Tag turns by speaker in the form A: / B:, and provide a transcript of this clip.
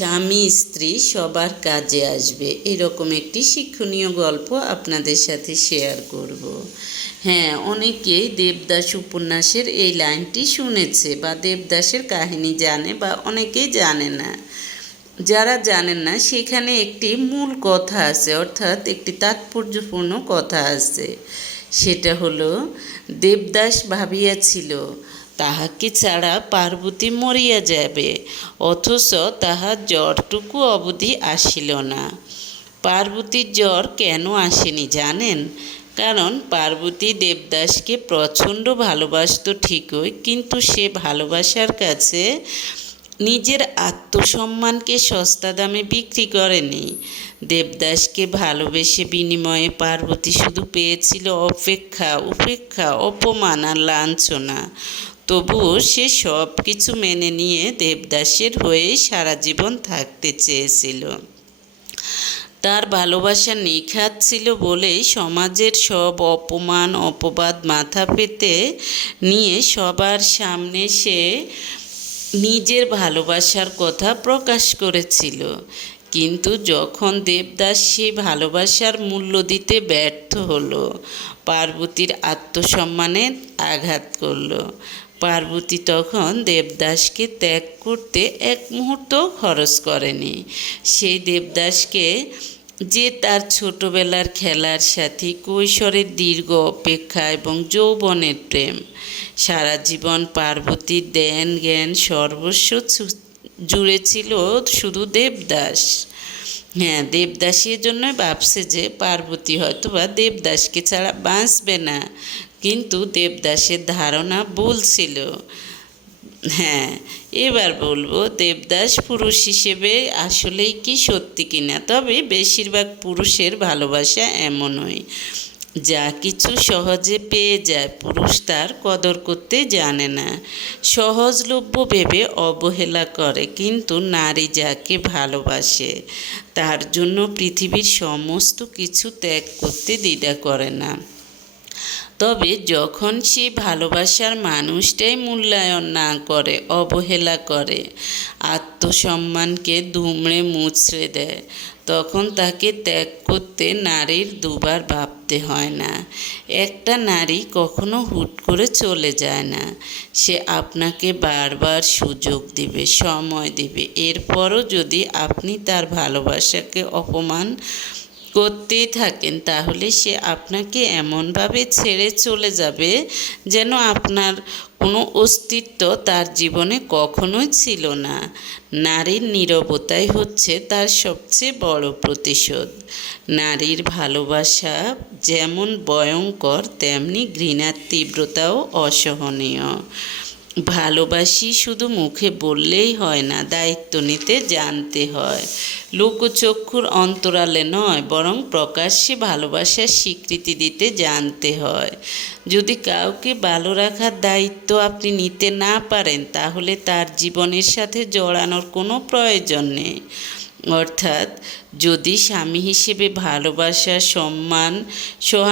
A: স্বামী, স্ত্রী সবার কাজে আসবে। এরকম একটি শিক্ষণীয় গল্প আপনাদের সাথে শেয়ার করব। হ্যাঁ অনেকেই দেবদাস উপন্যাসের এই লাইনটি শুনেছে বা দেবদাসের কাহিনী জানে বা অনেকেই জানে না। যারা জানেন না, সেখানে একটি মূল কথা আছে, অর্থাৎ একটি তাৎপর্যপূর্ণ কথা আছে। সেটা হলো, দেবদাস ভাবিয়াছিল তাহাকে ছাড়া পার্বতী মরিয়া যাবে, অথচ তাহার জ্বরটুকু অবধি আসিল না। পার্বতীর জ্বর কেন আসেনি জানেন? কারণ পার্বতী দেবদাসকে প্রচণ্ড ভালোবাসত ঠিকই, কিন্তু সে ভালোবাসার কাছে নিজের আত্মসম্মানকে সস্তা দামে বিক্রি করেনি। দেবদাসকে ভালোবেসে বিনিময়ে পার্বতী শুধু পেয়েছিল অপেক্ষা, উপেক্ষা, অপমান আর লাঞ্ছনা। তবুও সে সব কিছু মেনে নিয়ে দেবদাসের হয়ে সারা জীবন থাকতে চেয়েছিল। তার ভালোবাসা নিখাত ছিল বলেই সমাজের সব অপমান, অপবাদ মাথা পেতে নিয়ে সবার সামনে সে নিজের ভালোবাসার কথা প্রকাশ করেছিল। কিন্তু যখন দেবদাস সেই ভালোবাসার মূল্য দিতে ব্যর্থ হলো, পার্বতীর আত্মসম্মানে আঘাত করল। পার্বতী তখন দেবদাসকে ত্যাগ করতে এক মুহূর্ত খরচ করেনি। সেই দেবদাসকে যে তার ছোটবেলার খেলার সাথী, কৈশোরের দীর্ঘ অপেক্ষা এবং যৌবনের প্রেম। সারা জীবন পার্বতীর দেন জ্ঞান, সর্বস্ব জুড়ে ছিল শুধু দেবদাস। হ্যাঁ দেবদাসের জন্যই ভাবছে যে পার্বতী হয়তো বা দেবদাসকে ছাড়া বাঁচবে না। কিন্তু দেবদাসের ধারণা ভুল ছিল। হ্যাঁ এবার বলব, দেবদাস পুরুষ হিসেবে আসলেই কি সত্যি কিনা? তবে বেশিরভাগ পুরুষের ভালোবাসা এমনই। যা কিছু সহজে পেয়ে যায়, পুরুষ তার কদর করতে জানে না। সহজলভ্য ভেবে অবহেলা করে, কিন্তু নারী যাকে ভালোবাসে, তার জন্য পৃথিবীর সমস্ত কিছু ত্যাগ করতে দ্বিধা করে না। তবে যখন সে ভালোবাসার মানুষটাই মূল্যায়ন না করে, অবহেলা করে, আত্মসম্মানকে দুমড়ে মুচড়ে দেয়, তখন তাকে ত্যাগ করতে নারীর দুবার ভাবতে হয় না। একটা নারী কখনো হুট করে চলে যায় না। সে আপনাকে বারবার সুযোগ দিবে, সময় দিবে। এরপরও যদি আপনি তার ভালোবাসাকে অপমান করতেই থাকেন, তাহলে সে আপনাকে এমনভাবে ছেড়ে চলে যাবে যেন আপনার কোনো অস্তিত্ব তার জীবনে কখনোই ছিল না। নারীর নীরবতাই হচ্ছে তার সবচেয়ে বড় প্রতিশোধ। নারীর ভালোবাসা যেমন ভয়ঙ্কর, তেমনি ঘৃণার তীব্রতাও অসহনীয়। ভালোবাসি শুধু মুখে বললেই হয় না, দায়িত্ব নিতে জানতে হয়। লোকচক্ষুর অন্তরালে নয়, বরং প্রকাশ্যে ভালোবাসার স্বীকৃতি দিতে জানতে হয়। যদি কাউকে ভালো রাখার দায়িত্ব আপনি নিতে না পারেন, তাহলে তার জীবনের সাথে জড়ানোর কোনো প্রয়োজন নেই। অর্থাৎ যদি স্বামী হিসেবে ভালোবাসা, সম্মান সহানুভূতি